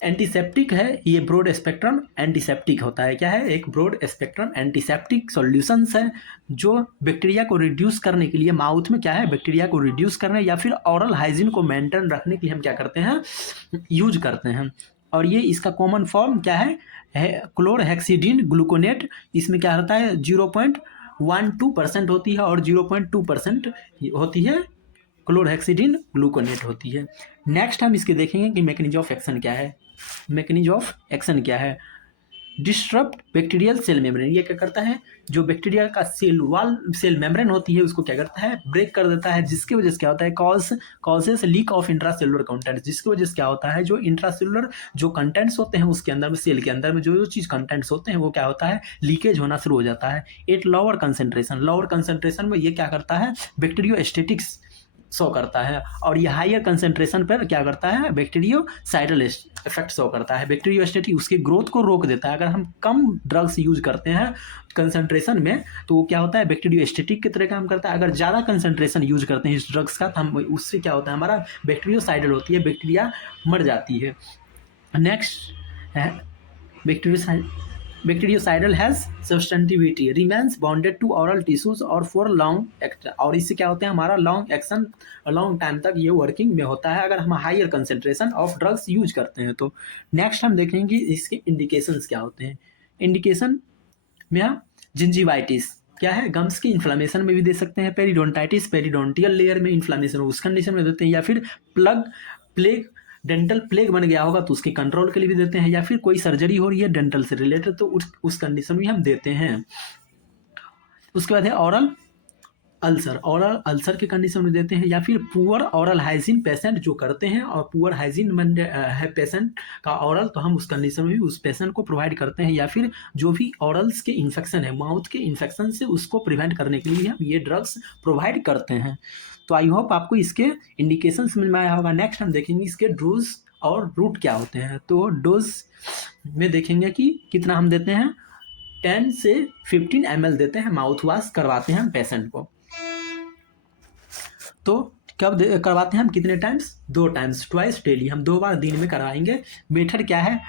एंटीसेप्टिक है, ये ब्रॉड स्पेक्ट्रम एंटीसेप्टिक होता है। क्या है, एक ब्रॉड स्पेक्ट्रम एंटीसेप्टिक सॉल्यूशंस है जो बैक्टीरिया को रिड्यूस करने के लिए, माउथ में क्या है, बैक्टीरिया को रिड्यूस करने या फिर ऑरल हाइजीन को मेंटेन रखने के लिए हम क्या करते हैं, यूज करते हैं। और ये इसका कॉमन फॉर्म क्या है क्लोरहेक्सिडिन ग्लूकोनेट। इसमें क्या होता है 0.12% होती है और 0.2% होती है क्लोरहेक्सिडिन ग्लूकोनेट होती है। नेक्स्ट हम इसके देखेंगे कि मैकेनिज्म ऑफ एक्शन क्या है। मैकेनिज्म ऑफ एक्शन क्या है, डिस्टर्ब बैक्टीरियल सेल मेम्ब्रेन। ये क्या करता है, जो बैक्टीरिया का सेल मेम्ब्रेन होती है उसको क्या करता है, ब्रेक कर देता है, जिसकी वजह से क्या होता है, causes leak of intracellular contents. जिसकी वजह से क्या होता है, जो इंट्रासेलुलर जो कंटेंट्स होते हैं उसके अंदर में, सेल के अंदर में जो चीज़ कंटेंट्स होते हैं वो क्या होता है, लीकेज होना शुरू हो जाता है। एट लोअर कंसेंट्रेशन में ये क्या करता है, बैक्टीरियोस्टैटिक्स शो करता है, और ये हायर कंसेंट्रेशन पर क्या करता है, बैक्टीरियोसाइडल इफेक्ट शो करता है। बैक्टीरियोस्टैटिक उसके ग्रोथ को रोक देता है। अगर हम कम ड्रग्स यूज करते हैं कंसेंट्रेशन में तो वो क्या होता है, बैक्टीरियोस्टैटिक की तरह काम करता है। अगर ज़्यादा कंसेंट्रेशन यूज करते हैं इस ड्रग्स का तो हम उससे क्या होता है, हमारा बैक्टीरियोसाइडल होती है, बैक्टीरिया मर जाती है। नेक्स्ट है bacteriocidal has substantivity remains bonded to oral tissues और फॉर लॉन्ग एक्शन। और इससे क्या होता है, हमारा लॉन्ग एक्शन लॉन्ग टाइम तक ये वर्किंग में होता है अगर हम higher concentration of drugs use करते हैं तो। नेक्स्ट हम देखेंगे कि इसके इंडिकेशंस क्या होते हैं। इंडिकेशन में हम जिंजिवाइटिस क्या है, गम्स की इन्फ्लामेशन में भी दे सकते हैं, पेरिडोंटाइटिस पेरिडोंटियल लेयर में इन्फ्लामेशन उस कंडीशन में देते हैं, या फिर प्लेग डेंटल प्लेग बन गया होगा तो उसके कंट्रोल के लिए भी देते हैं, या फिर कोई सर्जरी हो रही है डेंटल से रिलेटेड तो उस कंडीशन में हम देते हैं। उसके बाद है ऑरल अल्सर के कंडीशन में देते हैं, या फिर पुअर ऑरल हाइजीन पेशेंट जो करते हैं और पुअर हाइजीन है पेशेंट का ऑरल तो हम उस कंडीशन में भी उस पेशेंट को प्रोवाइड करते हैं, या फिर जो भी ऑरल्स के इन्फेक्शन है, माउथ के इन्फेक्शन से उसको प्रिवेंट करने के लिए हम ये ड्रग्स प्रोवाइड करते हैं। तो आई होप आपको इसके इंडिकेशन समझ में आया होगा। नेक्स्ट हम देखेंगे इसके डोज और रूट क्या होते हैं। तो डोज में देखेंगे कि कितना हम देते हैं, 10 से 15 ml देते हैं, माउथ वॉश करवाते हैं हम पेशेंट को। तो कब करवाते हैं हम, कितने टाइम्स, 2 टाइम्स, ट्वाइस डेली, हम 2 बार दिन में करवाएंगे। मेथड क्या है,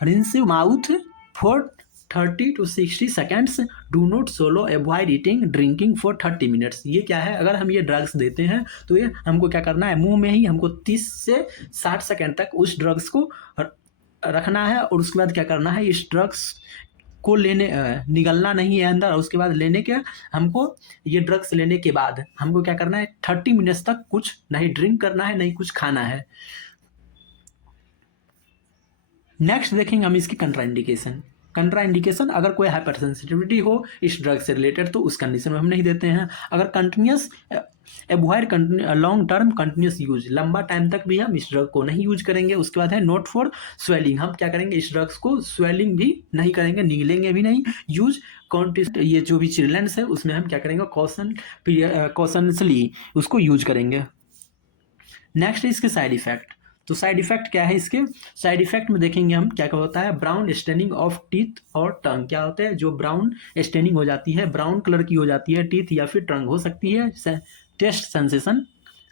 rinse mouth for 30 to 60 seconds, do not solo, avoid eating drinking for 30 minutes। ये क्या है, अगर हम ये ड्रग्स देते हैं तो ये हमको क्या करना है, मुंह में ही हमको 30 से 60 सेकेंड तक उस ड्रग्स को रखना है, और उसके बाद क्या करना है, इस ड्रग्स को निगलना नहीं है अंदर, और उसके बाद लेने के हमको ये ड्रग्स लेने के बाद हमको क्या करना है, 30 मिनट्स तक कुछ नहीं ड्रिंक करना है, नहीं कुछ खाना है। नेक्स्ट देखेंगे हम इसकी कंट्राइंडिकेशन। अगर कोई हाइपर सेंसिटिविटी हो इस ड्रग से रिलेटेड तो उस कंडीशन में हम नहीं देते हैं। अगर continuous avoid long term continuous use, लंबा टाइम तक भी हम इस ड्रग को नहीं यूज करेंगे। उसके बाद है नोट फॉर स्वेलिंग, हम क्या करेंगे, इस ड्रग्स को स्वेलिंग भी नहीं करेंगे, निगलेंगे भी नहीं। यूज ये जो भी चिल्ड्रेंस है उसमें हम क्या करेंगे, कॉशनसली उसको यूज करेंगे। नेक्स्ट है इसके साइड इफेक्ट। तो साइड इफेक्ट क्या है इसके? साइड इफेक्ट में देखेंगे हम क्या क्या होता है। ब्राउन स्टेनिंग ऑफ टीथ और टंग। क्या होता है? जो ब्राउन स्टेनिंग हो जाती है, ब्राउन कलर की हो जाती है टीथ या फिर टंग हो सकती है। टेस्ट सेंसेशन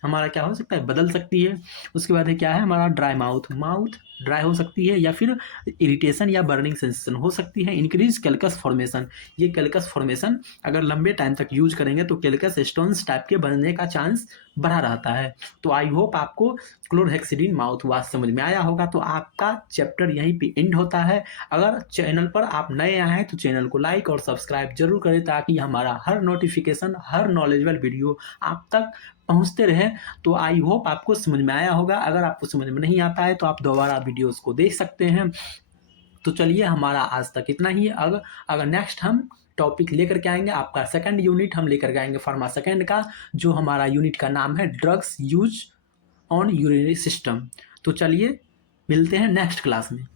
हमारा क्या हो सकता है? बदल सकती है। उसके बाद है क्या है हमारा? Dry mouth. माउथ ड्राई हो सकती है या फिर इरिटेशन या बर्निंग सेंसेशन हो सकती है। Increase calculus formation. ये कैल्कस फॉर्मेशन अगर लंबे टाइम तक यूज करेंगे तो कैल्कस स्टोन्स टाइप के बनने का चांस बढ़ा रहता है। तो आई होप आपको क्लोरहेक्सिडिन माउथ वॉश समझ में आया होगा। तो आपका चैप्टर यहीं पे एंड होता है। अगर चैनल पर आप नए आए हैं तो चैनल को लाइक और सब्सक्राइब जरूर करें ताकि हमारा हर नोटिफिकेशन, हर नॉलेजेबल वीडियो आप तक पहुंचते रहे। तो आई होप आपको समझ में आया होगा। अगर आपको समझ में नहीं आता है तो आप दोबारा वीडियोस को देख सकते हैं। तो चलिए हमारा आज तक इतना ही। अगर नेक्स्ट हम टॉपिक लेकर के आएंगे, आपका सेकंड यूनिट हम लेकर के आएंगे फार्मा सेकंड का, जो हमारा यूनिट का नाम है drugs use on urinary system. तो चलिए मिलते हैं नेक्स्ट क्लास में।